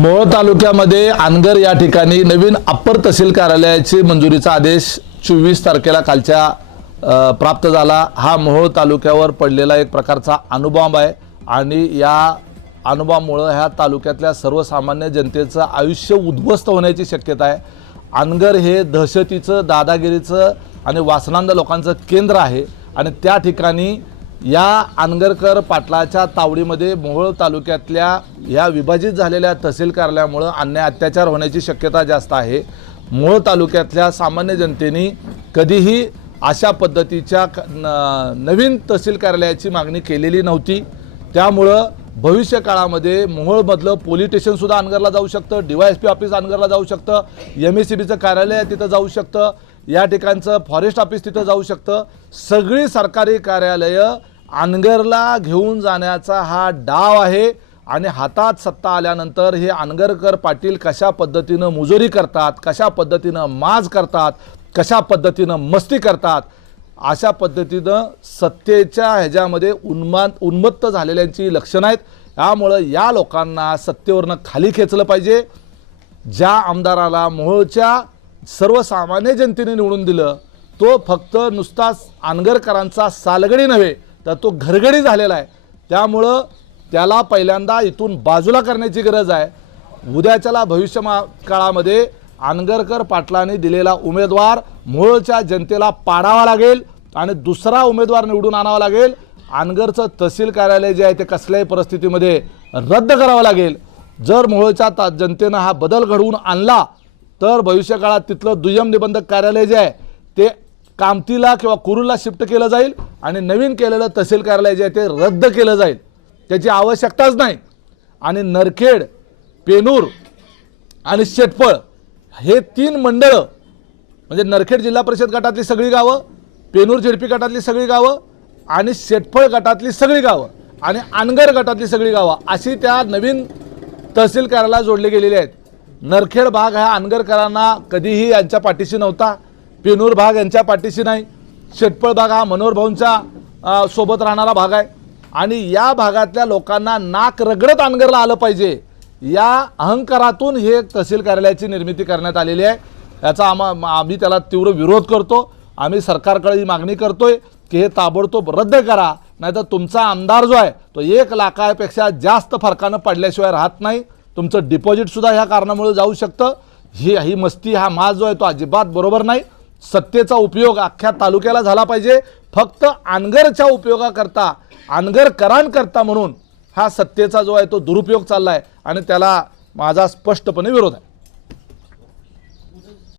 मोहोळ तालुक्यामध्ये आनगर या ठिकाणी नवीन अप्पर तहसील कार्यालयाची मंजुरीचा आदेश चोवीस तारखेला कालच्या प्राप्त झाला हा मोहोळ तालुक्यावर पडलेला एक प्रकारचा अणुबॉम्ब आहे आणि या अनुबॉम्बमुळं ह्या तालुक्यातल्या सर्वसामान्य जनतेचं आयुष्य उद्ध्वस्त होण्याची शक्यता आहे अनगर हे दहशतीचं दादागिरीचं आणि वासनांद लोकांचं केंद्र आहे आणि त्या ठिकाणी या अनगरकर पाटलाच्या तावडीमध्ये मोहोळ तालुक्यातल्या या विभाजित झालेल्या तहसील कार्यालयामुळं अन्याय अत्याचार होण्याची शक्यता जास्त आहे मोहोळ तालुक्यातल्या सामान्य जनतेनी कधीही अशा पद्धतीच्या नवीन तहसील कार्यालयाची मागणी केलेली नव्हती त्यामुळं भविष्य काळामध्ये मोहोळमधलं पोलीस स्टेशनसुद्धा अनगरला जाऊ शकतं डी एस पी ऑफिस अनगरला जाऊ शकतं एम एस सी बीचं कार्यालय तिथं जाऊ शकतं या ठिकाणचं फॉरेस्ट ऑफिस तिथं जाऊ शकतं सगळी सरकारी कार्यालयं आनगरला घेऊन जाण्याचा हा डाव आहे आणि हातात सत्ता आल्यानंतर हे आनगरकर पाटील कशा पद्धतीनं मुजोरी करतात कशा पद्धतीनं माज करतात कशा पद्धतीनं मस्ती करतात अशा पद्धतीनं सत्तेच्या ह्याच्यामध्ये उन्मान उन्मत्त झालेल्यांची लक्षणं आहेत त्यामुळं या लोकांना सत्तेवरनं खाली खेचलं पाहिजे ज्या आमदाराला मूळच्या सर्वसामान्य जनतेने निवडून दिलं तो फक्त नुसता आनगरकरांचा सालगडी नव्हे तर तो घरगडी झालेला आहे त्यामुळं त्याला पहिल्यांदा इथून बाजूला करण्याची गरज आहे उद्याच्याला भविष्यमा काळामध्ये आनगरकर पाटलांनी दिलेला उमेदवार मूळच्या जनतेला पाडावा लागेल आणि दुसरा उमेदवार निवडून आणावा लागेल आनगरचं तहसील कार्यालय जे आहे ते कसल्याही परिस्थितीमध्ये रद्द करावं लागेल जर मूळच्या ता जनतेनं हा बदल घडवून आणला तर भविष्यकाळात तिथलं दुय्यम निबंधक कार्यालय जे आहे ते कामतीला किंवा कुरूला शिफ्ट केलं जाईल आणि नवीन केलेलं तहसील कार्यालय जे आहे ते रद्द केलं जाईल त्याची आवश्यकताच नाही आणि नरखेड पेनूर आणि शेटफळ हे तीन मंडळं म्हणजे नरखेड जिल्हा परिषद गटातली सगळी गावं पेनूर झेडपी गटातली सगळी गावं आणि शेटफळ गटातली सगळी गावं आणि अनगर गटातली सगळी गावं अशी त्या नवीन तहसील कार्यालयाला जोडली गेलेली आहेत नरखेड भाग हा अनगरकरांना कधीही यांच्या पाठीशी नव्हता पेनूर भाग यांच्या पाठीशी नाही शेटपळ भाग हा मनोहर सोबत राहणारा भाग आहे आणि या भागातल्या लोकांना नाक रगडत अनगरला आलं पाहिजे या अहंकारातून हे तहसील कार्यालयाची निर्मिती करण्यात आलेली आहे याचा आम्हा आम्ही त्याला तीव्र विरोध करतो आम्ही सरकारकडे ही मागणी करतोय की हे ताबडतोब रद्द करा नाहीतर तुमचा आमदार जो आहे तो एक लाखापेक्षा जास्त फरकानं पडल्याशिवाय राहत नाही तुमचं डिपॉझिटसुद्धा ह्या कारणामुळे जाऊ शकतं ही ही मस्ती हा माल जो आहे तो अजिबात बरोबर नाही सत्तेचा उपयोग अख्ख्या तालुक्याला झाला पाहिजे फक्त आनगरच्या उपयोगाकरता आनगरकरांकरता म्हणून हा सत्तेचा जो आहे तो दुरुपयोग चालला आहे आणि त्याला माझा स्पष्टपणे विरोध आहे